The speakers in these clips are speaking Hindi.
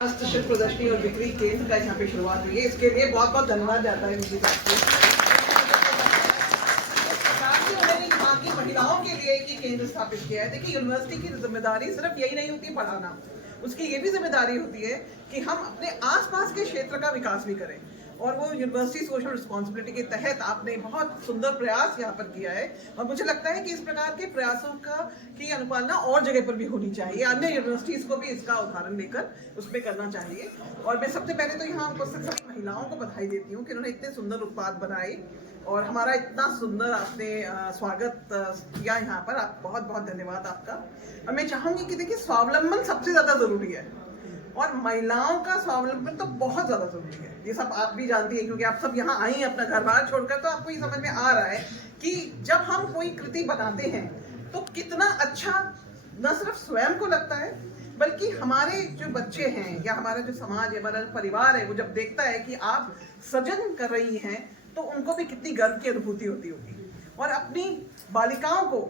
हस्तशिल्प प्रदर्शनी और बिक्री केंद्र का यहाँ पे शुरुआत हुई है, इसके लिए बहुत बहुत धन्यवाद जाता है मुझे यहाँ की महिलाओं के लिए ये केंद्र स्थापित किया है। देखिए, यूनिवर्सिटी की जिम्मेदारी सिर्फ यही नहीं होती पढ़ाना, उसकी ये भी जिम्मेदारी होती है कि हम अपने आसपास के क्षेत्र का विकास भी करें। और वो यूनिवर्सिटी सोशल रिस्पॉन्सिबिलिटी के तहत आपने बहुत सुंदर प्रयास यहाँ पर किया है और मुझे लगता है कि इस प्रकार के प्रयासों की अनुपालना और जगह पर भी होनी चाहिए। अन्य यूनिवर्सिटीज को भी इसका उदाहरण लेकर उसमें करना चाहिए। और मैं सबसे पहले तो यहाँ उपस्थित सभी महिलाओं को बधाई देती हूँ कि उन्होंने इतने सुंदर उत्पाद बनाए और हमारा इतना सुंदर आपने स्वागत किया यहाँ पर। आप बहुत बहुत धन्यवाद आपका। और मैं चाहूँगी कि देखिए, स्वावलंबन सबसे ज़्यादा ज़रूरी है और महिलाओं का स्वावलंबन तो बहुत ज़्यादा ज़रूरी है। ये सब आप भी जानती हैं क्योंकि आप सब यहाँ आई हैं अपना घर बार छोड़कर, तो आपको ये समझ में आ रहा है कि जब हम कोई कृति बनाते हैं तो कितना अच्छा न सिर्फ स्वयं को लगता है बल्कि हमारे जो बच्चे हैं या हमारा जो समाज है, हमारा परिवार है, वो जब देखता है कि आप सृजन कर रही हैं तो उनको भी कितनी गर्व की अनुभूति होती होगी। और अपनी बालिकाओं को,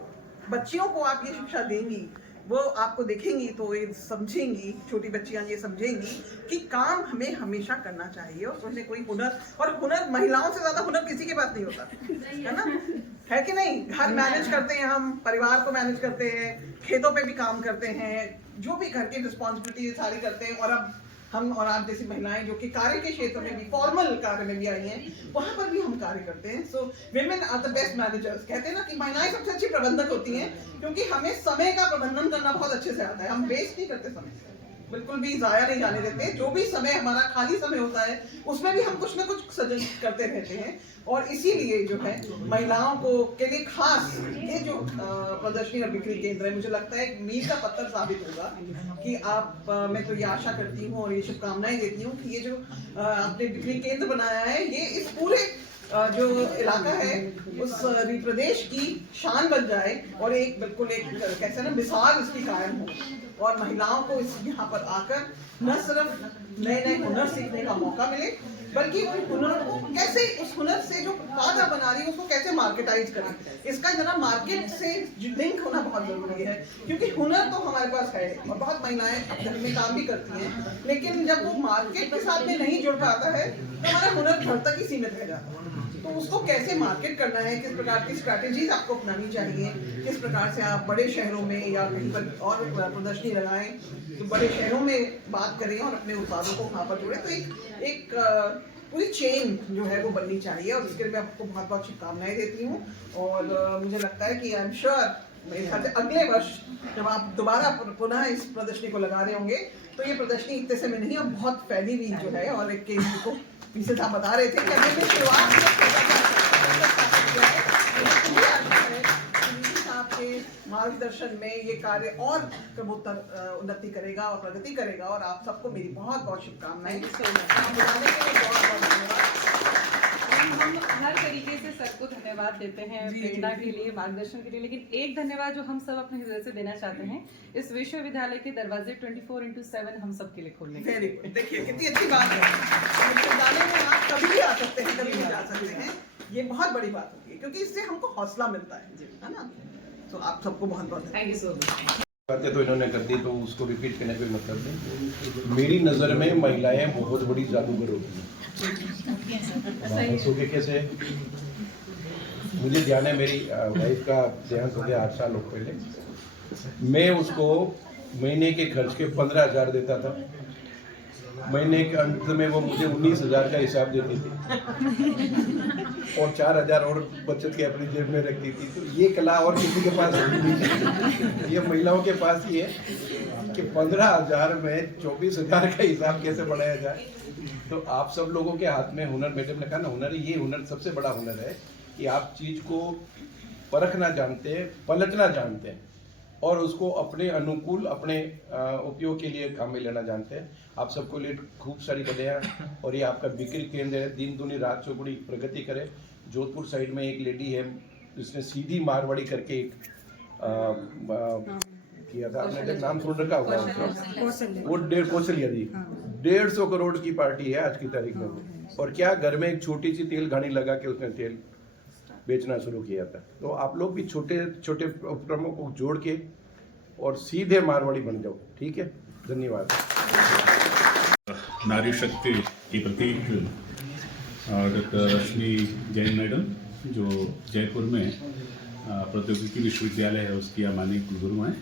बच्चियों को आप ये शिक्षा देंगी, वो आपको देखेंगी तो ये समझेंगी, छोटी बच्चियां ये समझेंगी कि काम हमें हमेशा करना चाहिए और उसमें कोई हुनर, और हुनर महिलाओं से ज्यादा हुनर किसी के पास नहीं होता है ना, है कि नहीं। घर मैनेज करते हैं, हम परिवार को मैनेज करते हैं, खेतों पे भी काम करते हैं, जो भी घर की रिस्पॉन्सिबिलिटी सारी करते हैं। और अब हम और आप जैसी महिलाएं जो कि कार्य के क्षेत्र में भी, फॉर्मल कार्य में भी आई हैं, वहां पर भी हम कार्य करते हैं। So women are the best managers. कहते हैं ना कि महिलाएं सबसे अच्छी प्रबंधक होती हैं क्योंकि हमें समय का प्रबंधन करना बहुत अच्छे से आता है। हम वेस्ट नहीं करते समय, बिल्कुल भी जाया नहीं जाने देते। जो भी समय हमारा खाली समय होता है उसमें भी हम कुछ ना कुछ सृजन करते रहते हैं। और इसीलिए जो है महिलाओं को के लिए खास ये जो प्रदर्शनी और बिक्री केंद्र है, मुझे लगता है एक मील का पत्थर साबित होगा कि आप मैं तो ये आशा करती हूँ और ये शुभकामनाएं देती हूँ कि ये जो आपने बिक्री केंद्र बनाया है, ये इस पूरे जो इलाका है उस प्रदेश की शान बन जाए और एक बिल्कुल एक कैसे ना मिसाल इसकी कायम हो और महिलाओं को इस यहाँ पर आकर न सिर्फ नए नए हुनर सीखने का मौका मिले बल्कि उन हुनर को कैसे, उस हुनर से जो उत्पाद बना रही है उसको कैसे मार्केटाइज करें। इसका जरा मार्केट से लिंक होना बहुत जरूरी है क्योंकि हुनर तो हमारे पास है और बहुत महिलाएं घर में काम भी करती हैं, लेकिन जब वो मार्केट के साथ में नहीं जुड़ पाता है तो हमारा हुनर घर तक ही सीमित रह जाता है। तो उसको कैसे मार्केट करना है, किस प्रकार की स्ट्रैटेजीज आपको अपनानी चाहिए, किस प्रकार से आप बड़े शहरों में या कहीं पर और प्रदर्शनी लगाएं तो बड़े शहरों में बात करें और अपने उत्पादों को वहाँ पर जोड़ें। तो एक पूरी चेन जो है वो बननी चाहिए और इसके लिए मैं आपको बहुत बहुत शुभकामनाएं देती हूँ। और मुझे लगता है कि आई एम श्योर अगले वर्ष जब आप दोबारा पुनः इस प्रदर्शनी को लगा रहे होंगे तो ये प्रदर्शनी इतने से में नहीं और बहुत फैली हुई जो है और एक केंद्र को पीछे आप बता रहे थे कि हमने शुरुआत आपके मार्गदर्शन में ये कार्य और क्रमोत्तर उन्नति करेगा और प्रगति करेगा। और आप सबको मेरी बहुत बहुत शुभकामनाएं। हम हर तरीके से सर को धन्यवाद देते हैं प्रेरणा के लिए, मार्गदर्शन के लिए, लेकिन एक धन्यवाद जो हम सब अपने हृदय से देना चाहते हैं, इस विश्वविद्यालय के दरवाजे 24/7 हम सब के लिए खोलने के। Very good. देखिए कितनी अच्छी बात है, विश्वविद्यालय में आप कभी भी आ सकते हैं, कभी भी जा सकते हैं, ये बहुत बड़ी बात होती है क्योंकि इससे हमको हौसला मिलता है ना। तो आप सबको बहुत बहुत थैंक यू सो मच। बातें तो इन्होंने कर दी तो उसको रिपीट करने का मतलब नहीं। मेरी नज़र में महिलाएं बहुत बड़ी जादूगर होती हैं। के कैसे मुझे ध्यान है, मेरी वाइफ का देहांत हो गया 8 साल पहले। मैं उसको महीने के खर्च के 15,000 देता था, महीने के अंत में वो मुझे 19,000 का हिसाब देती थी और 4,000 और बचत के अपनी जेब में रखती थी। तो ये कला और किसी के पास नहीं, ये महिलाओं के पास ही है कि 15,000 में 24,000 का हिसाब कैसे बढ़ाया जाए। तो आप सब लोगों के हाथ में हुनर, मैडम ने कहा ना हुनर, ये हुनर सबसे बड़ा हुनर है कि आप चीज़ को परखना जानते हैं, पलटना जानते हैं और उसको अपने अनुकूल, अपने उपयोग के लिए काम में लेना जानते हैं। आप सबको लिए खूब सारी बधाइयाँ। और ये आपका बिक्री केंद्र है, दिन दूनी रात चौगुनी प्रगति करे। जोधपुर साइड में एक लेडी है जिसने सीधी मारवाड़ी करके एक किया था, आपने नाम सुन रखा होगा, वो कौशल्या जी 150 करोड़ की पार्टी है आज की तारीख में। और क्या घर में एक छोटी सी तेल घानी लगा के उसने तेल बेचना शुरू किया था। तो आप लोग भी छोटे छोटे उपक्रमों को जोड़ के और सीधे मारवाड़ी बन जाओ, ठीक है। धन्यवाद। नारी शक्ति की प्रतीक डॉक्टर रश्मि जैन मैडम, जो जयपुर में प्रौद्योगिकी विश्वविद्यालय है उसकी माननीय कुलगुरु हैं,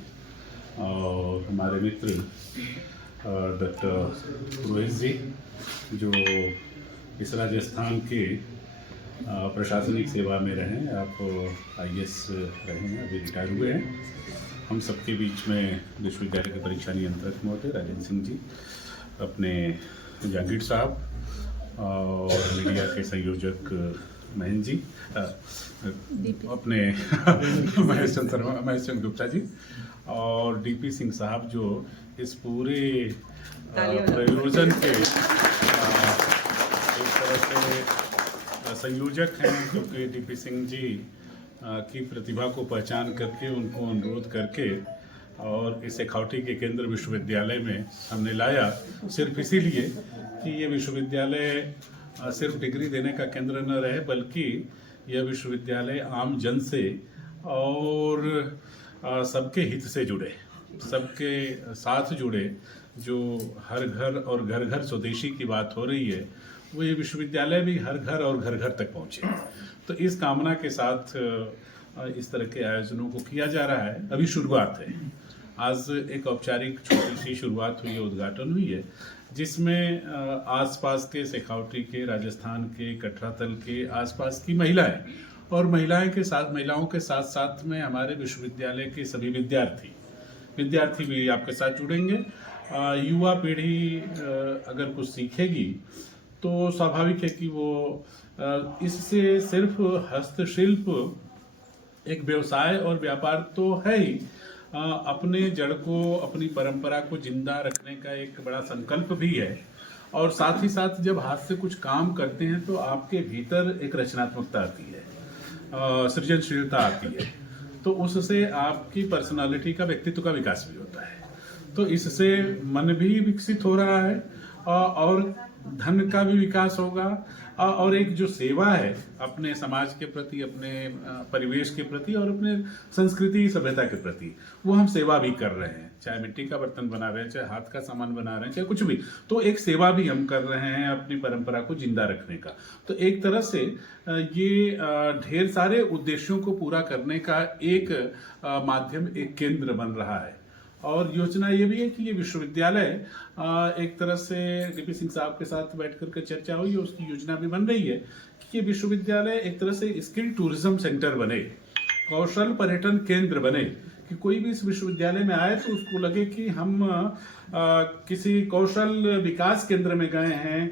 और हमारे मित्र डॉक्टर रोहित जी, जो इस राजस्थान के प्रशासनिक सेवा में रहे हैं। आप IAS रहे हैं, अभी रिटायर हुए हैं। हम सबके बीच में विश्वविद्यालय के परीक्षा नियंत्रक महोदय राजेंद्र सिंह जी, अपने जहांगीर साहब, और मीडिया के संयोजक महेंद्र जी, अपने महेश चंद्र गुप्ता जी, और DP सिंह साहब, जो इस पूरे प्रयोजन के एक तरह से संयोजक हैं, क्योंकि DP सिंह जी की प्रतिभा को पहचान करके उनको अनुरोध करके और इस अखौटी के केंद्र विश्वविद्यालय में हमने लाया, सिर्फ इसीलिए कि ये विश्वविद्यालय सिर्फ डिग्री देने का केंद्र न रहे, बल्कि यह विश्वविद्यालय आम जन से और सबके हित से जुड़े, सबके साथ जुड़े। जो हर घर और घर घर स्वदेशी की बात हो रही है, वो ये विश्वविद्यालय भी हर घर और घर घर तक पहुँचे। तो इस कामना के साथ इस तरह के आयोजनों को किया जा रहा है। अभी शुरुआत है, आज एक औपचारिक छोटी सी शुरुआत हुई है, उद्घाटन हुई है, जिसमें आसपास के शेखावटी के, राजस्थान के, कटरातल के आसपास की महिलाएं और महिलाओं के साथ साथ में हमारे विश्वविद्यालय के सभी विद्यार्थी भी आपके साथ जुड़ेंगे। युवा पीढ़ी अगर कुछ सीखेगी तो स्वाभाविक है कि वो इससे सिर्फ हस्तशिल्प एक व्यवसाय और व्यापार तो है ही, अपने जड़ को, अपनी परंपरा को जिंदा रखने का एक बड़ा संकल्प भी है। और साथ ही साथ जब हाथ से कुछ काम करते हैं तो आपके भीतर एक रचनात्मकता आती है, सृजनशीलता आती है, तो उससे आपकी पर्सनालिटी का, व्यक्तित्व का विकास भी होता है। तो इससे मन भी विकसित हो रहा है और धन का भी विकास होगा, और एक जो सेवा है अपने समाज के प्रति, अपने परिवेश के प्रति और अपने संस्कृति सभ्यता के प्रति, वो हम सेवा भी कर रहे हैं। चाहे मिट्टी का बर्तन बना रहे हैं, चाहे हाथ का सामान बना रहे हैं, चाहे कुछ भी, तो एक सेवा भी हम कर रहे हैं अपनी परंपरा को जिंदा रखने का। तो एक तरह से ये ढेर सारे उद्देश्यों को पूरा करने का एक माध्यम, एक केंद्र बन रहा है। और योजना ये भी है कि ये विश्वविद्यालय एक तरह से DP सिंह साहब के साथ बैठ करके चर्चा हुई है, उसकी योजना भी बन रही है कि ये विश्वविद्यालय एक तरह से स्किल टूरिज्म सेंटर बने, कौशल पर्यटन केंद्र बने, कि कोई भी इस विश्वविद्यालय में आए तो उसको लगे कि हम किसी कौशल विकास केंद्र में गए हैं,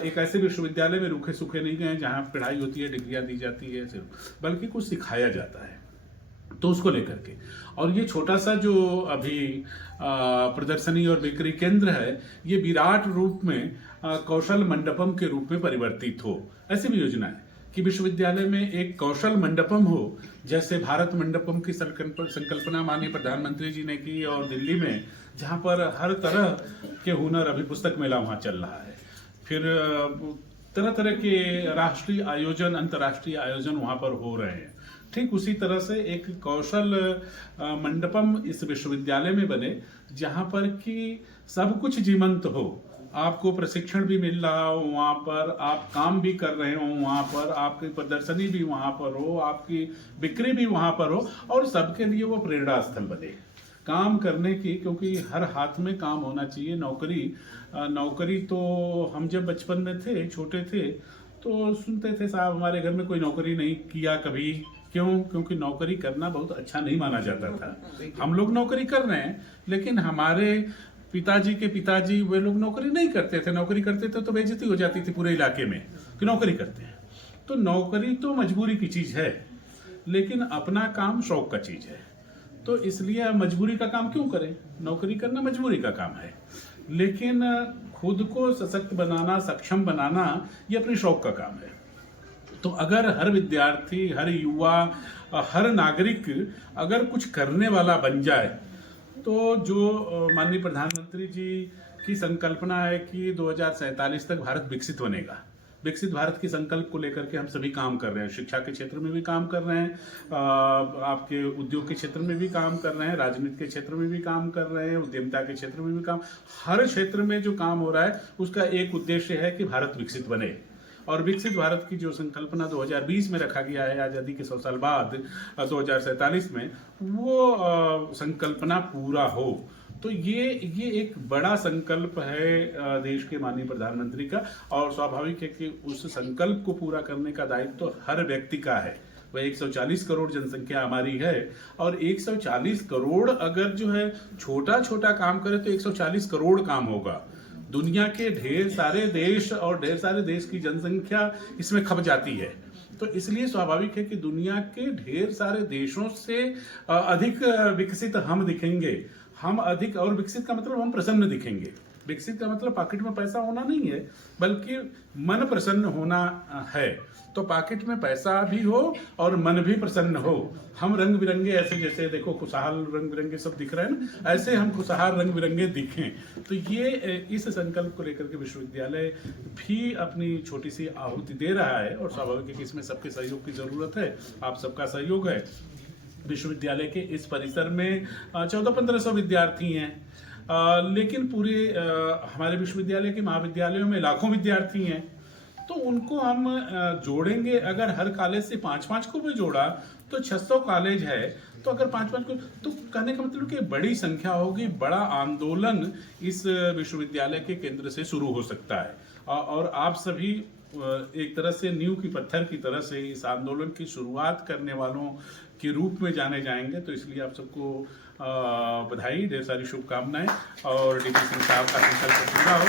एक ऐसे विश्वविद्यालय में रूखे सूखे नहीं गए जहाँ पढ़ाई होती है, डिग्रियां दी जाती है सिर्फ, बल्कि कुछ सिखाया जाता है। तो उसको लेकर के, और ये छोटा सा जो अभी प्रदर्शनी और बिक्री केंद्र है, ये विराट रूप में कौशल मंडपम के रूप में परिवर्तित हो। ऐसी भी योजना है कि विश्वविद्यालय में एक कौशल मंडपम हो, जैसे भारत मंडपम की संकल्पना माननीय प्रधानमंत्री जी ने की, और दिल्ली में जहाँ पर हर तरह के हुनर, अभी पुस्तक मेला वहाँ चल रहा है, फिर तरह तरह के राष्ट्रीय आयोजन, अंतर्राष्ट्रीय आयोजन वहाँ पर हो रहे हैं। ठीक उसी तरह से एक कौशल मंडपम इस विश्वविद्यालय में बने, जहाँ पर कि सब कुछ जीवंत हो, आपको प्रशिक्षण भी मिल रहा हो, वहाँ पर आप काम भी कर रहे हो, वहाँ पर आपकी प्रदर्शनी भी वहाँ पर हो, आपकी बिक्री भी वहाँ पर हो, और सबके लिए वो प्रेरणा स्थल बने काम करने की। क्योंकि हर हाथ में काम होना चाहिए। नौकरी तो हम जब बचपन में थे, छोटे थे, तो सुनते थे साहब हमारे घर में कोई नौकरी नहीं किया कभी। क्यों? क्योंकि नौकरी करना बहुत अच्छा नहीं माना जाता था। हम लोग नौकरी कर रहे हैं, लेकिन हमारे पिताजी के पिताजी वे लोग नौकरी नहीं करते थे। नौकरी करते थे तो बेइज्जती हो जाती थी पूरे इलाके में कि नौकरी करते हैं। तो नौकरी तो मजबूरी की चीज है, लेकिन अपना काम शौक का चीज है। तो इसलिए मजबूरी का काम क्यों करें? नौकरी करना मजबूरी का काम है, लेकिन खुद को सशक्त बनाना, सक्षम बनाना, ये अपने शौक का काम है। तो अगर हर विद्यार्थी, हर युवा, हर नागरिक अगर कुछ करने वाला बन जाए, तो जो माननीय प्रधानमंत्री जी की संकल्पना है कि 2047 तक भारत विकसित बनेगा, विकसित भारत के संकल्प को लेकर के हम सभी काम कर रहे हैं। शिक्षा के क्षेत्र में भी काम कर रहे हैं, आपके उद्योग के क्षेत्र में भी काम कर रहे हैं, राजनीति के क्षेत्र में भी काम कर रहे हैं, उद्यमिता के क्षेत्र में भी काम, हर क्षेत्र में जो काम हो रहा है उसका एक उद्देश्य है कि भारत विकसित बने। और विकसित भारत की जो संकल्पना 2020 में रखा गया है, आज़ादी के 100 साल बाद 2047 में, वो संकल्पना पूरा हो। तो ये एक बड़ा संकल्प है देश के माननीय प्रधानमंत्री का, और स्वाभाविक है कि उस संकल्प को पूरा करने का दायित्व तो हर व्यक्ति का है। वह 140 करोड़ जनसंख्या हमारी है, और 140 करोड़ अगर जो है छोटा छोटा काम करे तो 140 करोड़ काम होगा। दुनिया के ढेर सारे देश और ढेर सारे देश की जनसंख्या इसमें खप जाती है। तो इसलिए स्वाभाविक है कि दुनिया के ढेर सारे देशों से अधिक विकसित हम दिखेंगे। हम अधिक, और विकसित का मतलब हम प्रसन्न दिखेंगे। विकसित का मतलब पॉकेट में पैसा होना नहीं है, बल्कि मन प्रसन्न होना है। तो पॉकेट में पैसा भी हो और मन भी प्रसन्न हो। हम रंग बिरंगे, ऐसे जैसे देखो खुशहाल रंग बिरंगे सब दिख रहे हैं ना, ऐसे हम खुशहाल रंग बिरंगे दिखें। तो ये इस संकल्प को लेकर के विश्वविद्यालय भी अपनी छोटी सी आहुति दे रहा है, और स्वाभाविक है कि इसमें सबके सहयोग की जरूरत है। आप सबका सहयोग है। विश्वविद्यालय के इस परिसर में 1400-1500 विद्यार्थी हैं, लेकिन पूरे हमारे विश्वविद्यालय के महाविद्यालयों में लाखों विद्यार्थी हैं। तो उनको हम जोड़ेंगे। अगर हर कॉलेज से 5-5 को भी जोड़ा तो 600 कॉलेज है। तो अगर 5-5 को, तो कहने का मतलब कि बड़ी संख्या होगी, बड़ा आंदोलन इस विश्वविद्यालय के केंद्र से शुरू हो सकता है। और आप सभी एक तरह से नींव की पत्थर की तरह से इस आंदोलन की शुरुआत करने वालों के रूप में जाने जाएंगे। तो इसलिए आप सबको बधाई, ढेर सारी शुभकामनाएं, और डीपी सिंह साहब का संकल्प पूरा हो।